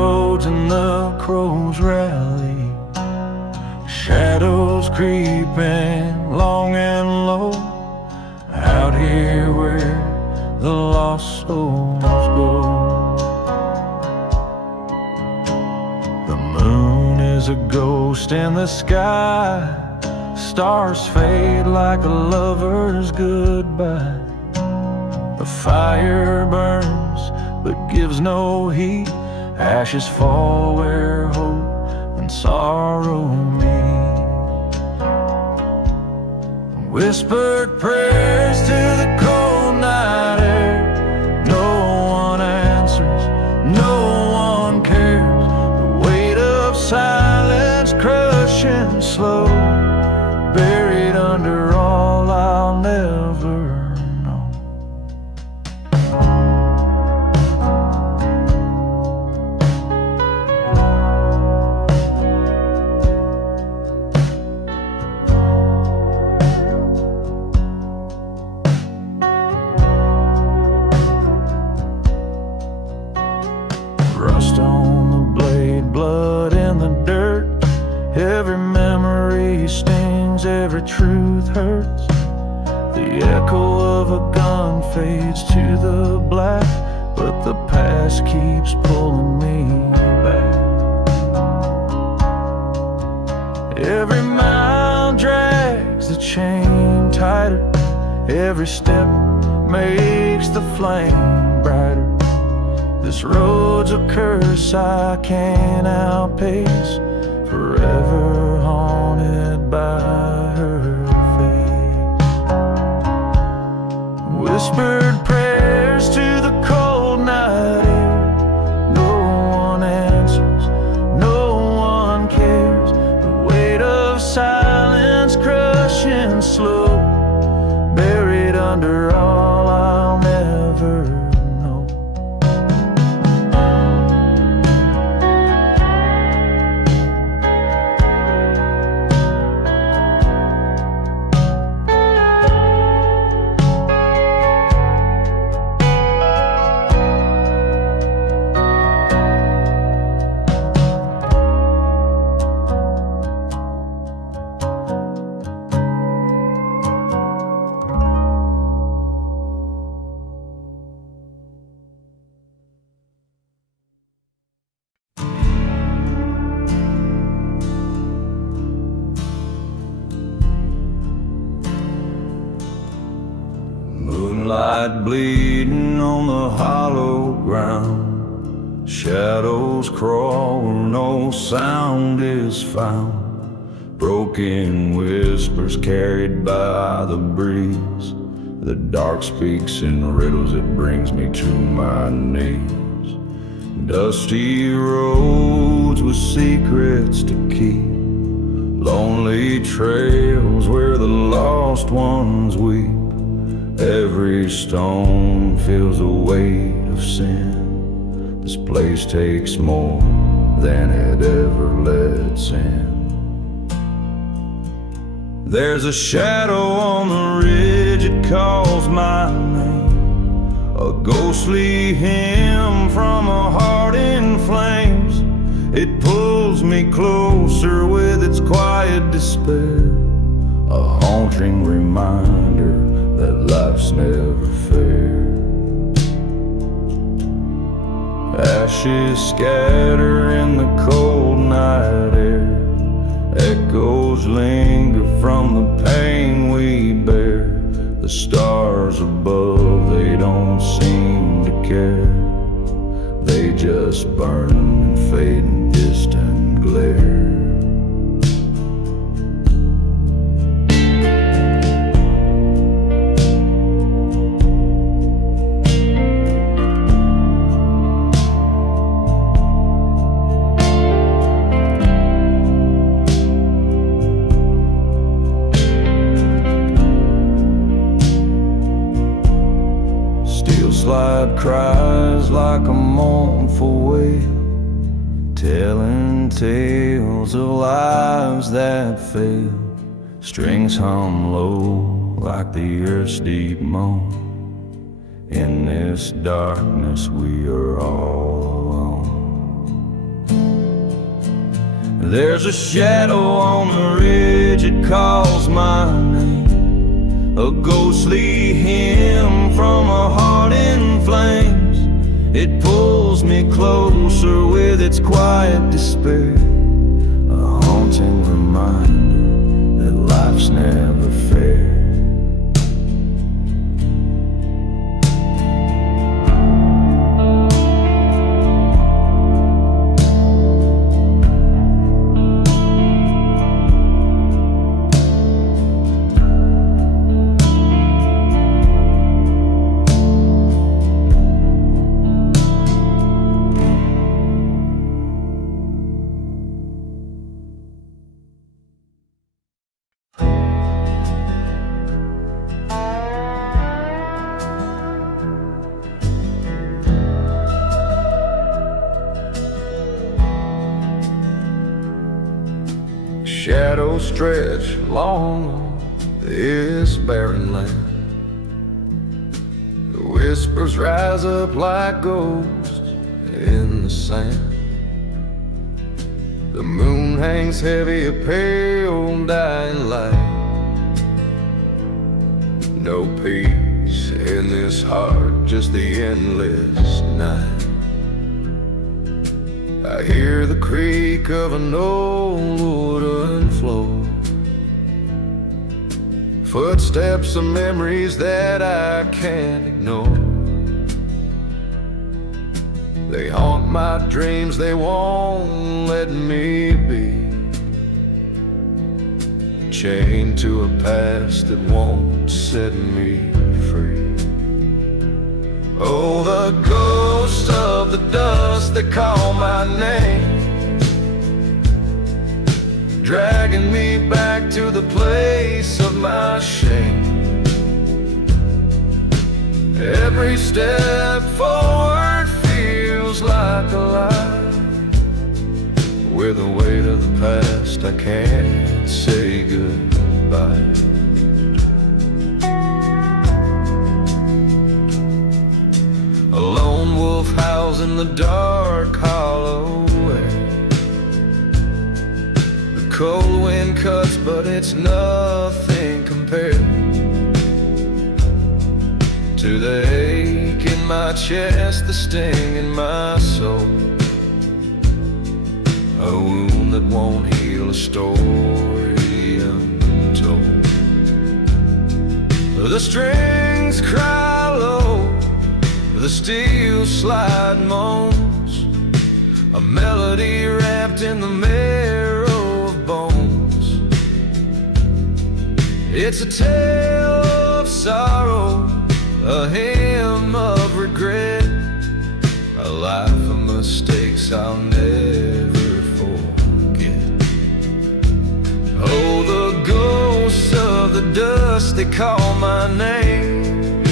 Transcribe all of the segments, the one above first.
roads and the crows rally, shadows creeping long and low, out here where the lost souls go. The moon is a ghost in the sky, stars fade like a lover's goodbye. The fire burns but gives no heat, ashes fall where hope and sorrow meet. Whispered prayers to the cold night air, no one answers, no one cares. The weight of silence crushing slow, buried under all I'll never know. Rust on the blade, blood in the dirt, every memory stings, every truth hurts. The echo of a gun fades to the black, but the past keeps pulling me back. Every mile drags the chain tighter, every step makes the flame brighter. This road's a curse I can't outpace, forever haunted by her face. Whispered prayers to the cold night air, no one answers, no one cares. The weight of silence crushing slow, buried under all I'll never know. Moonlight bleeding on the hollow ground, shadows crawl where no sound is found. Broken whispers carried by the breeze, the dark speaks in riddles, it brings me to my knees. Dusty roads with secrets to keep, lonely trails where the lost ones weep. Every stone feels the weight of sin. This place takes more than it ever lets in. There's a shadow on the ridge, it calls my name, a ghostly hymn from a heart in flames. It pulls me closer with its quiet despair, a haunting reminder that life's never fair. Ashes scatter in the cold night air, echoes linger from the pain we bear. The stars above, they don't seem to care, they just burn and fade in distant glare. Slide cries like a mournful wail, telling tales of lives that fail. Strings hum low like the earth's deep moan. In this darkness we are all alone. There's a shadow on the ridge, it calls my name, a ghostly hymn from a heart in flames. It pulls me closer with its quiet despair, a haunting reminder that life's never fair. Shadows stretch long on this barren land. The whispers rise up like ghosts in the sand. The moon hangs heavy, a pale dying light. No peace in this heart, just the endless night. I hear the creak of an old wooden floor, footsteps of memories that I can't ignore. They haunt my dreams, they won't let me be, chained to a past that won't set me free. Oh, the ghosts of the dust that call my name, dragging me back to the place of my shame. Every step forward feels like a lie, with the weight of the past I can't say goodbye. A lone wolf howls in the dark hollow way. The cold wind cuts, but it's nothing compared to the ache in my chest, the sting in my soul, a wound that won't heal, a story untold. The strings cry low, the steel slide moans, a melody wrapped in the marrow of bones. It's a tale of sorrow, a hymn of regret, a life of mistakes I'll never forget. Oh, the ghosts of the dust, they call my name,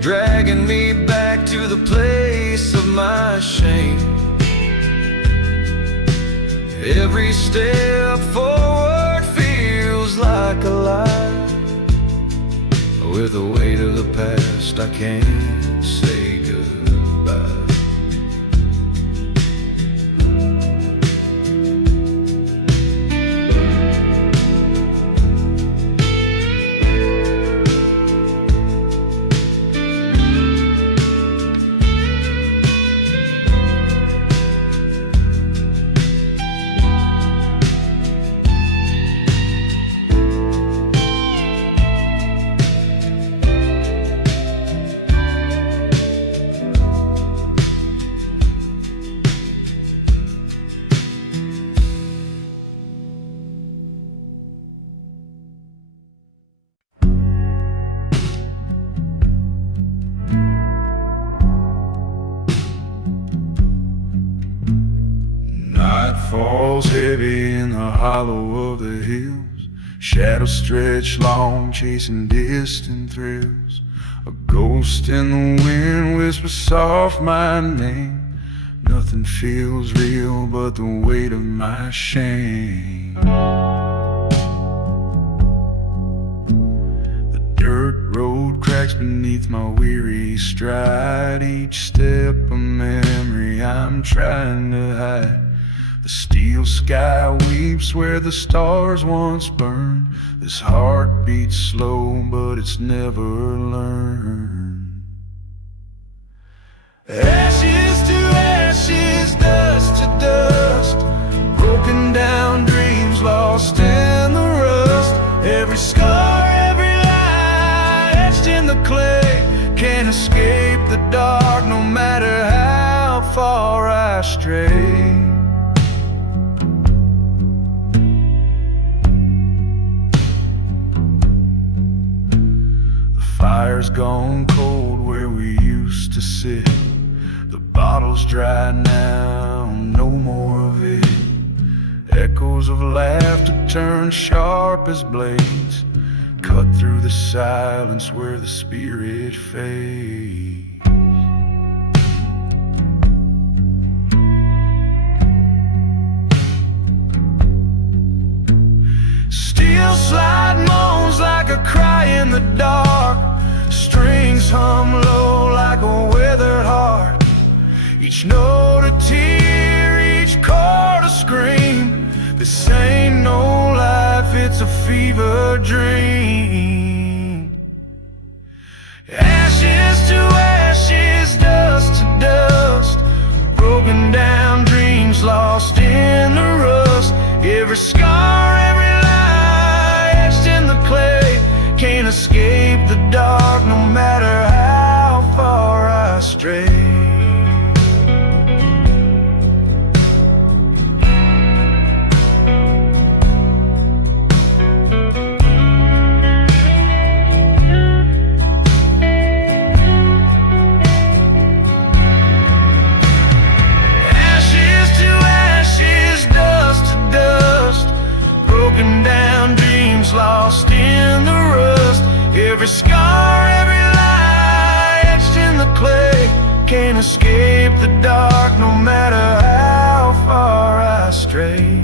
dragging me back to the place of my shame. Every step forward feels like a lie, with the weight of the past I can't say goodbye. Falls heavy in the hollow of the hills, shadows stretch long, chasing distant thrills. A ghost in the wind whispers soft my name. Nothing feels real but the weight of my shame. The dirt road cracks beneath my weary stride, each step a memory I'm trying to hide. The steel sky weeps where the stars once burned. This heart beats slow, but it's never learned. Ashes to ashes, dust to dust, broken down dreams lost in the rust. Every scar, every lie etched in the clay, can't escape the dark no matter how far I stray. The fire's gone cold where we used to sit. The bottle's dry now, no more of it. Echoes of laughter turn sharp as blades, cut through the silence where the spirit fades. Steel slide moans like a cry in the dark. Strings hum low like a weathered heart. Each note a tear, each chord a scream. This ain't no life, it's a fever dream. Ashes to ashes, dust to dust, broken down dreams lost in the rust. Every scar, every lie etched in the clay, can't escape the dark no matter how far I stray. Lost in the rust. Every scar, every lie etched in the clay, can't escape the dark no matter how far I stray.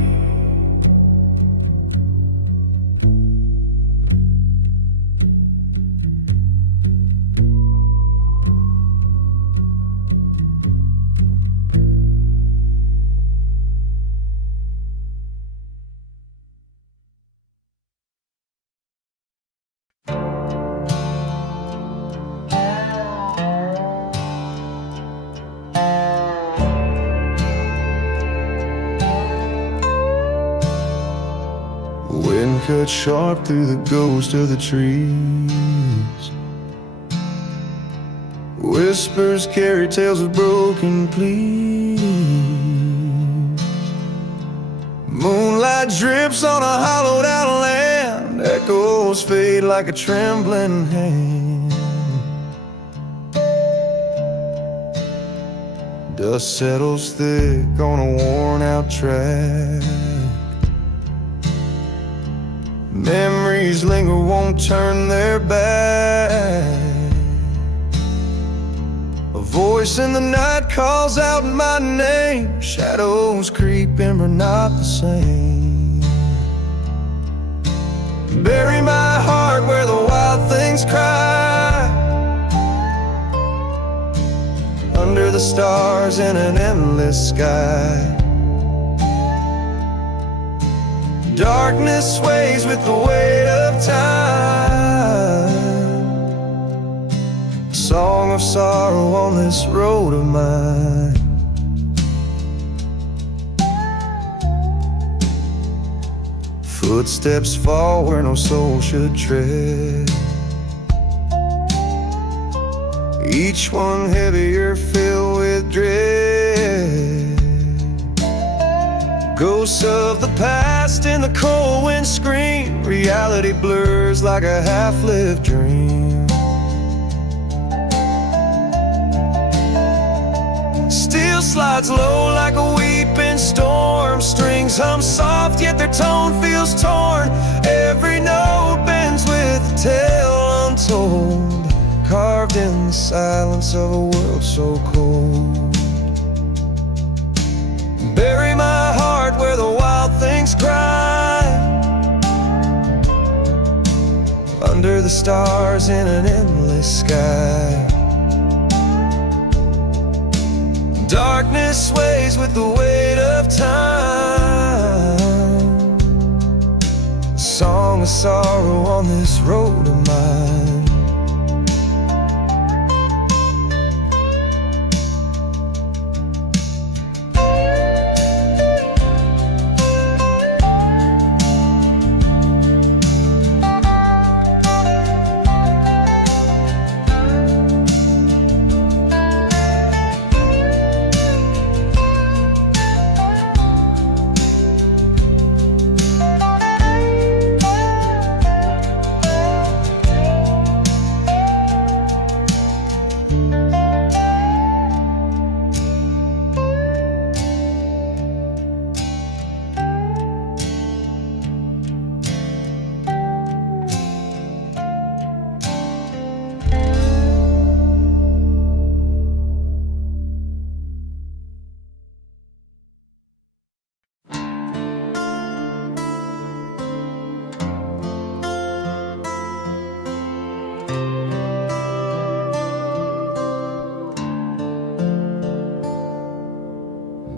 Wind cut sharp through the ghost of the trees. Whispers carry tales of broken pleas. Moonlight drips on a hollowed out land. Echoes fade like a trembling hand. Dust settles thick on a worn out track. Memories linger, won't turn their back. A voice in the night calls out my name. Shadows creep in, but not the same. Bury my heart where the wild things cry, under the stars in an endless sky. Darkness sways with the weight of time. A song of sorrow on this road of mine. Footsteps fall where no soul should tread, each one heavier, filled with dread. Ghosts of the past in the cold wind scream. Reality blurs like a half-lived dream. Steel slides low like a weeping storm. Strings hum soft, yet their tone feels torn. Every note bends with a tale untold, carved in the silence of a world so cold. Bury my heart where the wild things cry, under the stars in an endless sky. Darkness sways with the weight of time. A song of sorrow on this road of mine.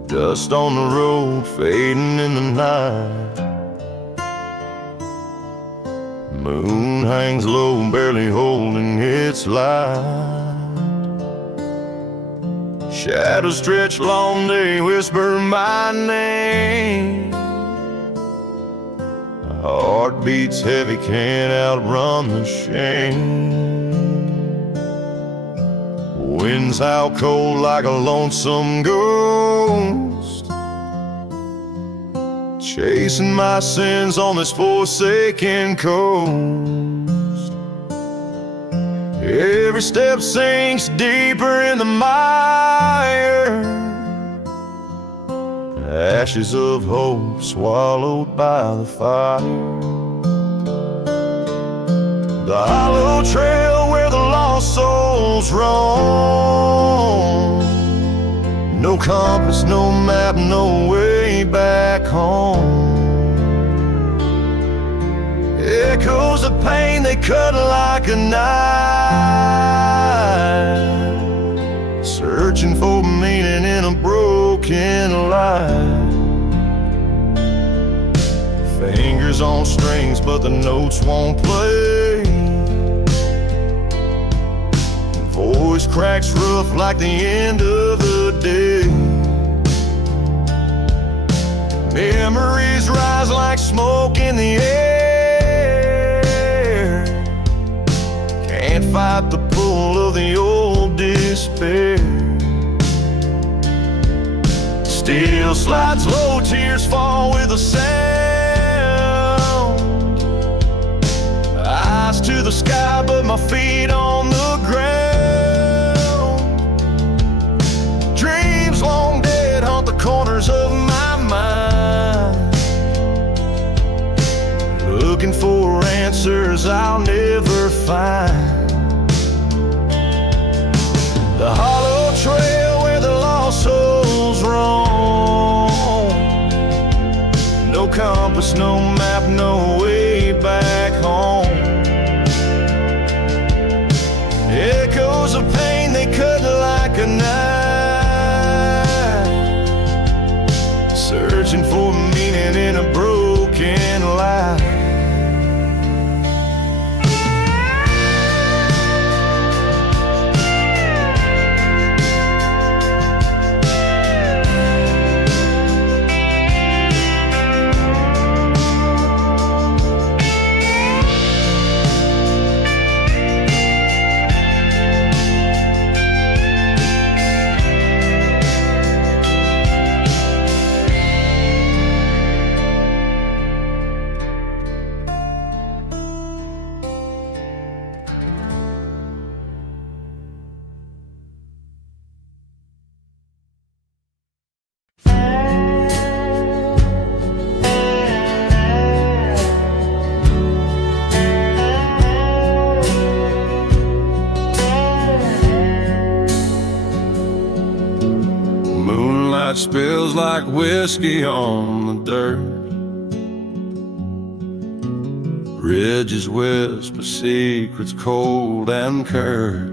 Dust on the road fading in the night. Moon hangs low, barely holding its light. Shadows stretch long, they whisper my name. My heart beats heavy, can't outrun the shame. Winds howl cold like a lonesome ghost, chasing my sins on this forsaken coast. Every step sinks deeper in the mire, ashes of hope swallowed by the fire. The hollow trail where the lost souls roam. No compass, no map, no way back home. Echoes of pain, they cut like a knife, searching for meaning in a broken life. Fingers on strings, but the notes won't play. Voice cracks rough like the end of the day. Memories rise like smoke in the air. Can't fight the pull of the old despair. Still slides low, tears fall with a sound. Eyes to the sky, but my feet on the ground. Dreams long dead haunt the corners of my mind, looking for answers I'll never find. The hollow trail where the lost souls roam. No compass, no map, no way back home. Echoes of pain, they cut like a knife, searching for meaning in a broken life. Moonlight spills like whiskey on the dirt. Ridges whisper secrets cold and curt.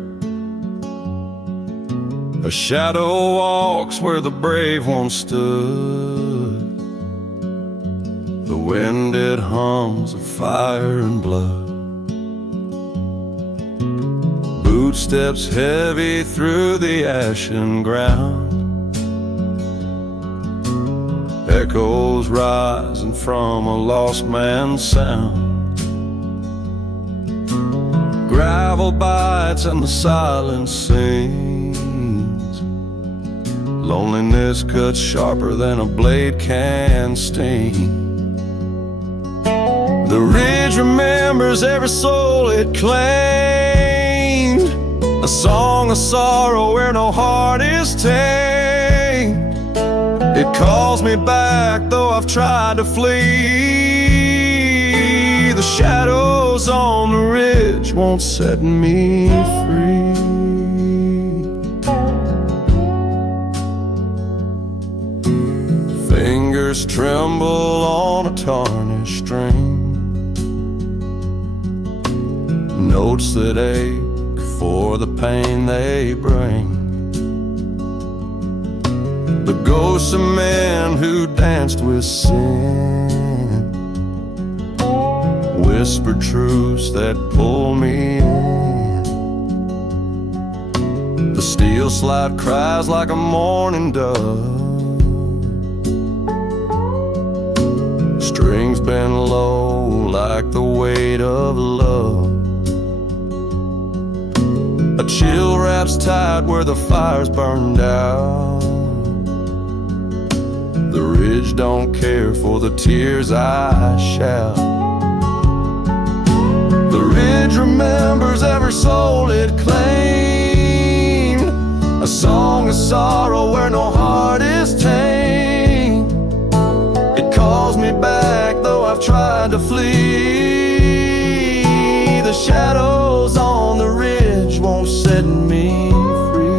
A shadow walks where the brave once stood. The wind, it hums of fire and blood. Footsteps heavy through the ashen ground. Echoes rising from a lost man's sound. Gravel bites and the silence sings. Loneliness cuts sharper than a blade can sting. The ridge remembers every soul it claimed. A song of sorrow where no heart is tamed. It calls me back though I've tried to flee. The shadows on the ridge won't set me free. Fingers tremble on a tarnished string. Notes that ache for the pain they bring. The ghosts of men who danced with sin, whispered truths that pull me in. The steel slide cries like a mourning dove. Strings bend low like the weight of love. A chill wraps tight where the fire's burned out. The ridge don't care for the tears I shout. The ridge remembers every soul it claimed. A song of sorrow where no heart is tamed. It calls me back though I've tried to flee. The shadows on the ridge won't set me free.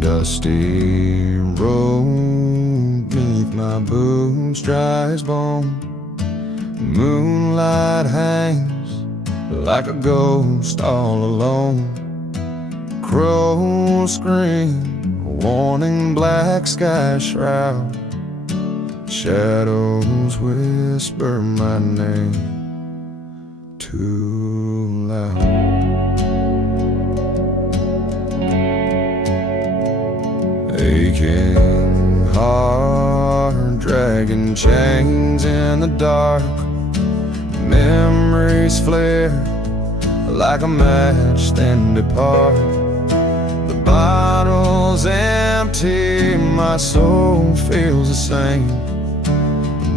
Dusty road beneath my boots, dry as bone. Moonlight hangs like a ghost all alone. Crows scream, a warning black sky shroud. Shadows whisper my name too loud. Aching heart, dragging chains in the dark. Memories flare like a match, then depart. The bottle's empty, my soul feels the same.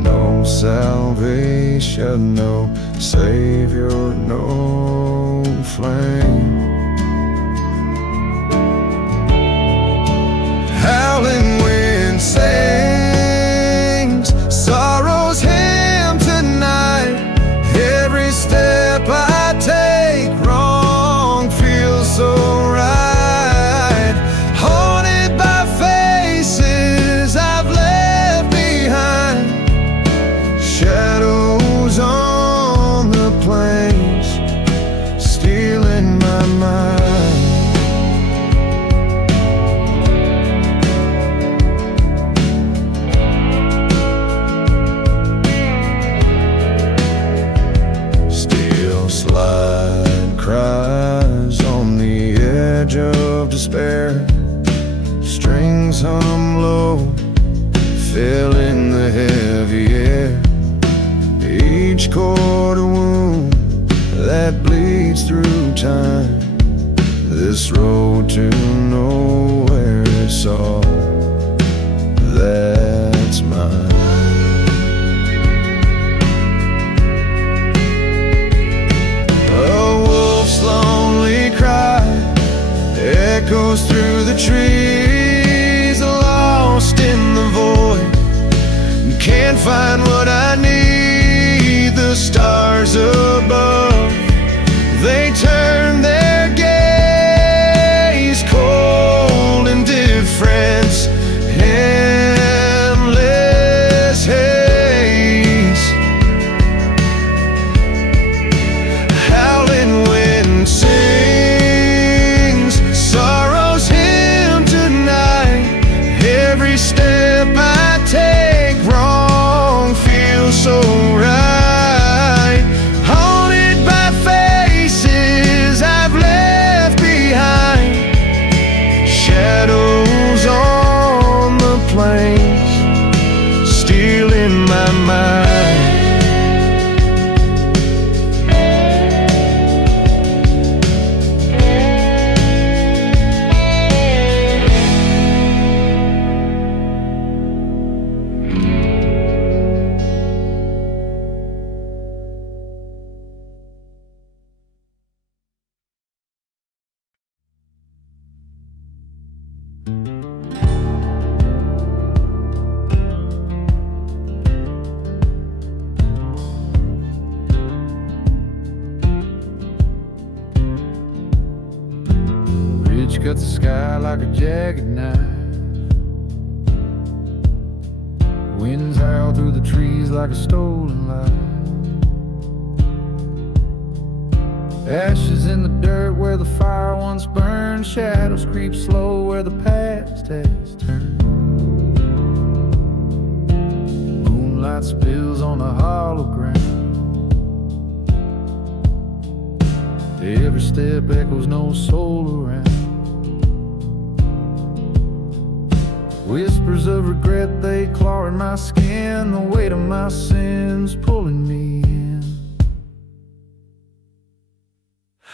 No salvation, no savior, no flame. Howling wind sings sorrow's hymn tonight. Every step I take wrong feels so right. Haunted by faces I've left behind. Shadows on the plains stealing my mind. Slide cries on the edge of despair. Strings hum low, filling the heavy air. Each chord a wound that bleeds through time. This road to nowhere, it's all find what I need. The stars above, they turn their gaze, cold indifference, endless haze. Howling wind sings sorrow's hymn tonight. Every step I take wrong feels so right. Haunted by faces I've left behind, shadows on the plains stealing my mind. Cuts the sky like a jagged knife. Winds howl through the trees like a stolen life. Ashes in the dirt where the fire once burned. Shadows creep slow where the past has turned. Moonlight spills on the hollow ground. Every step echoes, no soul around. Whispers of regret, they claw in my skin. The weight of my sins pulling me in.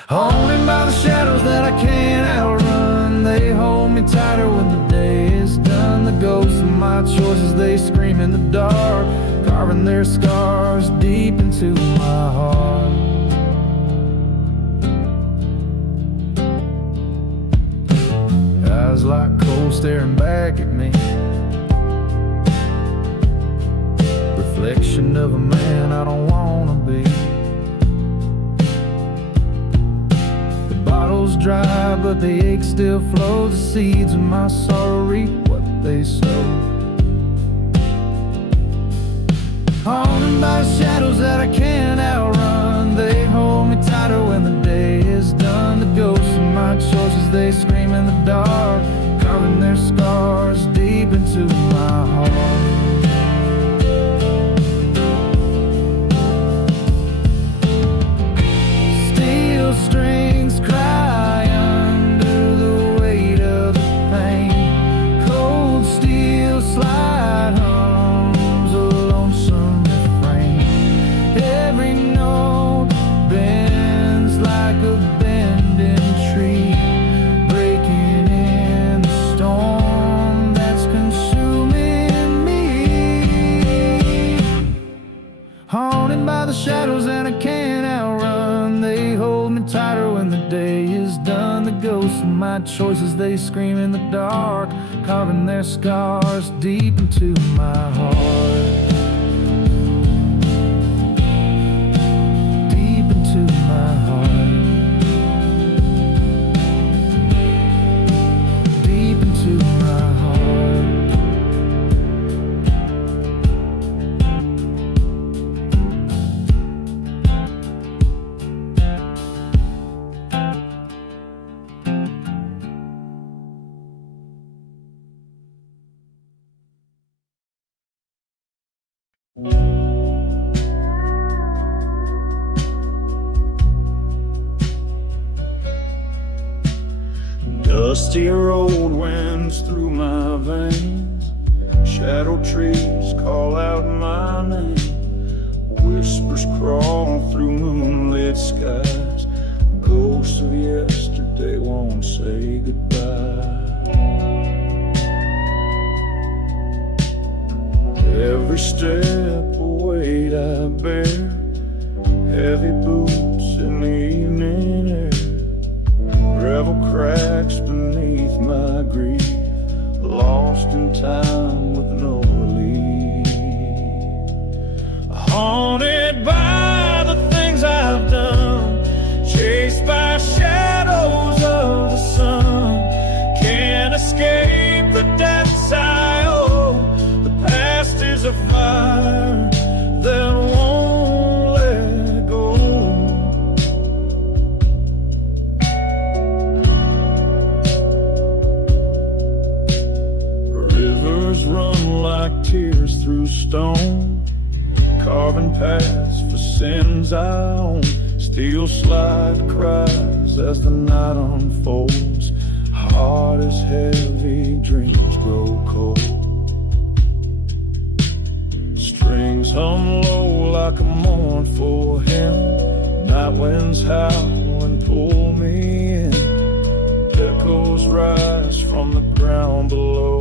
Haunted by the shadows that I can't outrun. They hold me tighter when the day is done. The ghosts of my choices, they scream in the dark, carving their scars deep into my heart. Eyes like coal staring back at me, reflection of a man I don't wanna be. The bottle's dry but the ache still flows. The seeds of my sorrow reap what they sow. Haunted by the shadows that I can't outrun. They hold me tighter when the day is done. The ghosts of my choices, they scream in the dark, carving their scars deep into my heart. Steel strings cry under the weight of the pain. Cold steel slide hums a lonesome refrain. Every note bends like a bending tree, breaking in the storm that's consuming me. Haunted by the shadows and I can't outrun. They hold me tighter when the day is done. The ghosts of my choices, they scream in the dark, carving their scars deep into my heart. Deep into my heart. Deep into my heart. Dusty road winds through my veins. Shadow trees call out my name. Whispers crawl through moonlit skies. Ghosts of yesterday won't say goodbye. Every step a weight I bear, heavy boots in the evening air. Gravel cracks beneath my grief, lost in time with no relief. fire that won't let go. Rivers run like tears through stone, carving paths for sins I own. Steel slide cries as the night unfolds. Heart is heavy, dreams grow cold. Strings hum low like a mournful hymn. Night winds howl and pull me in. Echoes rise from the ground below,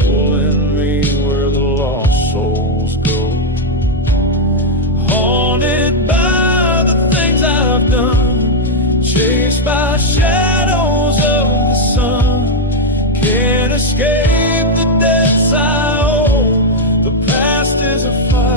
pulling me where the lost souls go. Haunted by the things I've done, chased by shadows of the sun. Can't escape the debts I owe. The past is a fire